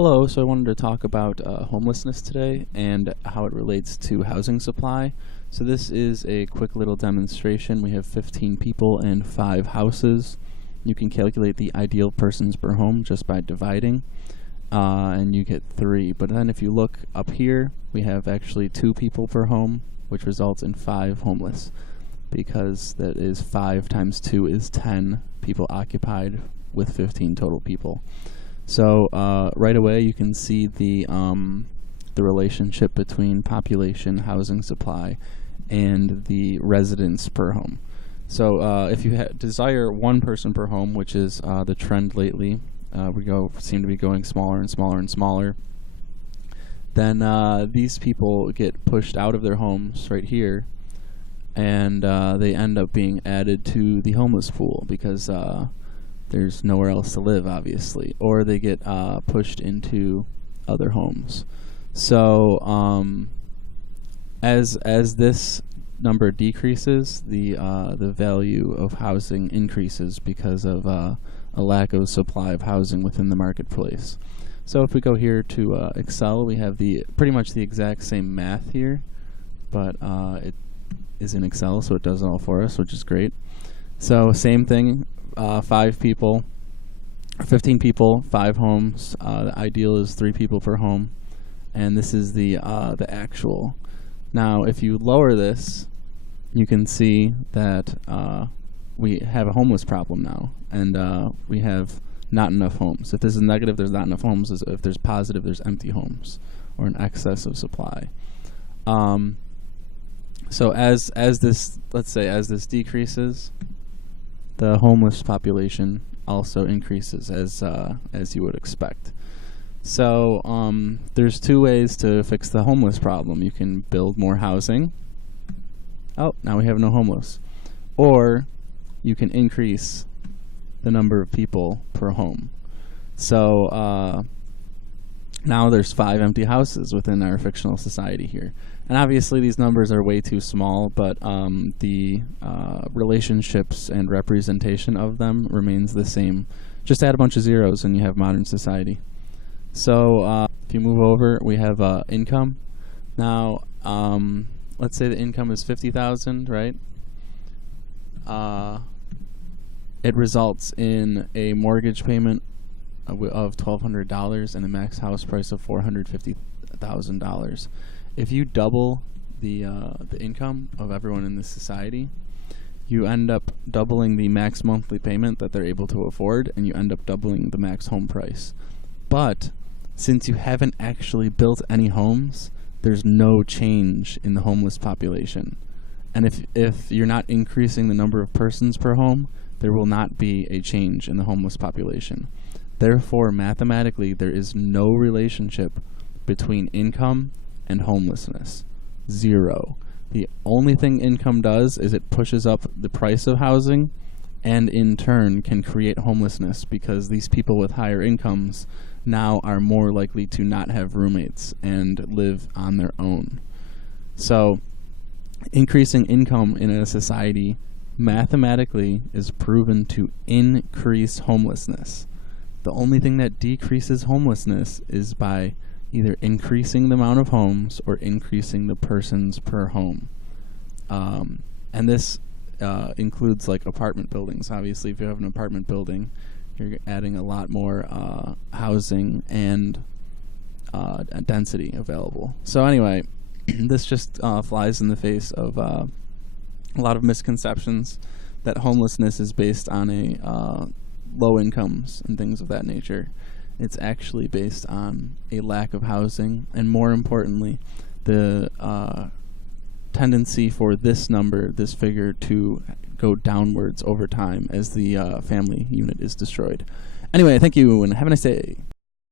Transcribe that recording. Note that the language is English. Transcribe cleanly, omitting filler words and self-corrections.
Hello, so I wanted to talk about homelessness today and how it relates to housing supply. So this is a quick little demonstration. We have 15 people and 5 houses. You can calculate the ideal persons per home just by dividing, and you get 3. But then if you look up here, we have actually 2 people per home, which results in 5 homeless, because that is 5 times 2 is 10 people occupied with 15 total people. So right away you can see the relationship between population, housing supply, and the residents per home. So if you desire 1 person per home, which is the trend lately, we seem to be going smaller and smaller and smaller, then these people get pushed out of their homes right here, and they end up being added to the homeless pool because there's nowhere else to live, obviously, or they get pushed into other homes. So as this number decreases, the value of housing increases because of a lack of supply of housing within the marketplace. So if we go here to Excel, we have pretty much the exact same math here, but it is in Excel, so it does it all for us, which is great. So same thing. 5 people, 15 people, 5 homes. The ideal is 3 people per home, and this is the actual. Now, if you lower this, you can see that we have a homeless problem now, and we have not enough homes. If this is negative, there's not enough homes. If there's positive, there's empty homes or an excess of supply. So as this, let's say, as this decreases, the homeless population also increases as you would expect. So there's 2 ways to fix the homeless problem. You can build more housing. Oh, now we have no homeless. Or you can increase the number of people per home. So now there's 5 empty houses within our fictional society here. And obviously these numbers are way too small, but the relationships and representation of them remains the same. Just add a bunch of zeros and you have modern society. So if you move over, we have income. Now, let's say the income is $50,000, right? It results in a mortgage payment of $1,200 and a max house price of $450,000. If you double the income of everyone in this society, you end up doubling the max monthly payment that they're able to afford, and you end up doubling the max home price. But since you haven't actually built any homes, there's no change in the homeless population. And if you're not increasing the number of persons per home, there will not be a change in the homeless population. Therefore, mathematically, there is no relationship between income and homelessness. 0. The only thing income does is it pushes up the price of housing, and in turn can create homelessness because these people with higher incomes now are more likely to not have roommates and live on their own. So increasing income in a society mathematically is proven to increase homelessness. The only thing that decreases homelessness is by either increasing the amount of homes or increasing the persons per home. And this includes like apartment buildings. Obviously, if you have an apartment building, you're adding a lot more housing and density available. So anyway, this just flies in the face of a lot of misconceptions that homelessness is based on low incomes and things of that nature. It's actually based on a lack of housing, and more importantly, the tendency for this figure, to go downwards over time as the family unit is destroyed. Anyway, thank you, and have a nice day.